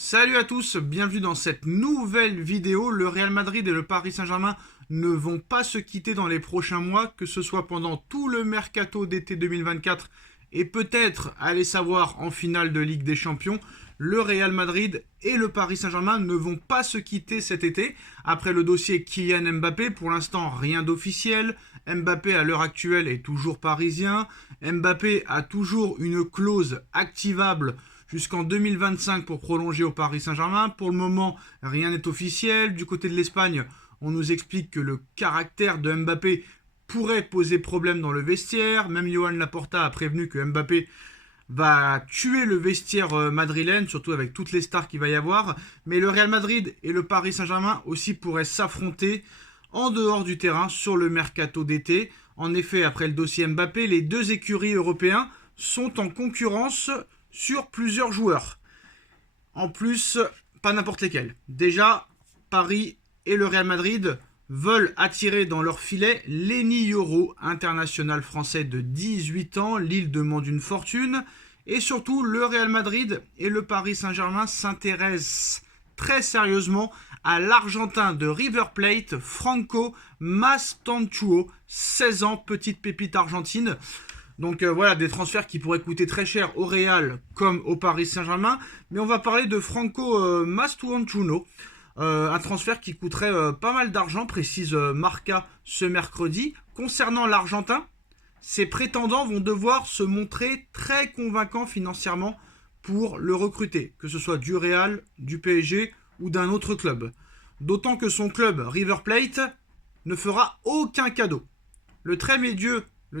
Salut à tous, bienvenue dans cette nouvelle vidéo. Le Real Madrid et le Paris Saint-Germain ne vont pas se quitter dans les prochains mois, que ce soit pendant tout le mercato d'été 2024 et peut-être, allez savoir, en finale de Ligue des Champions. Le Real Madrid et le Paris Saint-Germain ne vont pas se quitter cet été. Après le dossier Kylian Mbappé, pour l'instant rien d'officiel. Mbappé à l'heure actuelle est toujours parisien. Mbappé a toujours une clause activable jusqu'en 2025 pour prolonger au Paris Saint-Germain. Pour le moment, rien n'est officiel. Du côté de l'Espagne, on nous explique que le caractère de Mbappé pourrait poser problème dans le vestiaire. Même Joan Laporta a prévenu que Mbappé va tuer le vestiaire madrilène, surtout avec toutes les stars qu'il va y avoir. Mais le Real Madrid et le Paris Saint-Germain aussi pourraient s'affronter en dehors du terrain sur le mercato d'été. En effet, après le dossier Mbappé, les deux écuries européens sont en concurrence sur plusieurs joueurs. En plus, pas n'importe lesquels. Déjà, Paris et le Real Madrid veulent attirer dans leur filet Lenny Yoro, international français de 18 ans. Lille demande une fortune. Et surtout, le Real Madrid et le Paris Saint-Germain s'intéressent très sérieusement à l'Argentin de River Plate, Franco Mastantuono, 16 ans, petite pépite argentine. Donc voilà, des transferts qui pourraient coûter très cher au Real comme au Paris Saint-Germain. Mais on va parler de Franco Mastantuono, un transfert qui coûterait pas mal d'argent, précise Marca ce mercredi. Concernant l'Argentin, ses prétendants vont devoir se montrer très convaincants financièrement pour le recruter, que ce soit du Real, du PSG ou d'un autre club. D'autant que son club, River Plate, ne fera aucun cadeau. Le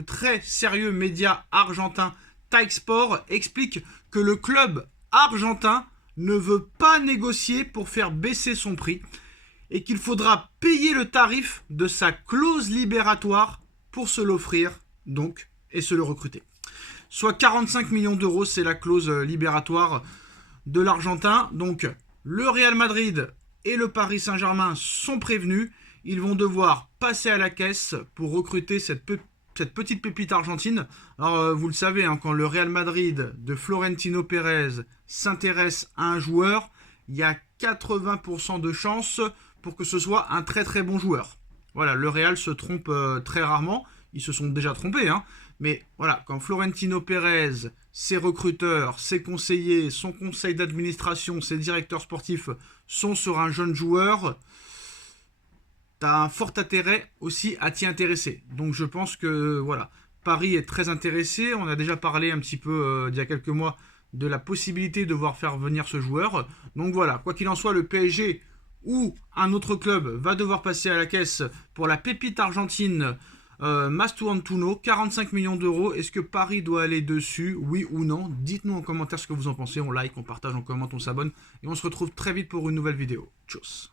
très sérieux média argentin Tike Sport explique que le club argentin ne veut pas négocier pour faire baisser son prix et qu'il faudra payer le tarif de sa clause libératoire pour se l'offrir donc et se le recruter. Soit 45 millions d'euros, c'est la clause libératoire de l'Argentin. Donc le Real Madrid et le Paris Saint-Germain sont prévenus. Ils vont devoir passer à la caisse pour recruter cette petite pépite argentine. Alors vous le savez, quand le Real Madrid de Florentino Pérez s'intéresse à un joueur, il y a 80% de chances pour que ce soit un très très bon joueur. Voilà, le Real se trompe très rarement. Ils se sont déjà trompés, mais voilà, quand Florentino Pérez, ses recruteurs, ses conseillers, son conseil d'administration, ses directeurs sportifs sont sur un jeune joueur, t'as un fort intérêt aussi à t'y intéresser. Donc je pense que voilà, Paris est très intéressé. On a déjà parlé un petit peu il y a quelques mois de la possibilité de voir faire venir ce joueur. Donc voilà, quoi qu'il en soit, le PSG ou un autre club va devoir passer à la caisse pour la pépite argentine Mastantuono, 45 millions d'euros. Est-ce que Paris doit aller dessus, oui ou non? Dites-nous en commentaire ce que vous en pensez. On like, on partage, on commente, on s'abonne. Et on se retrouve très vite pour une nouvelle vidéo. Tchuss.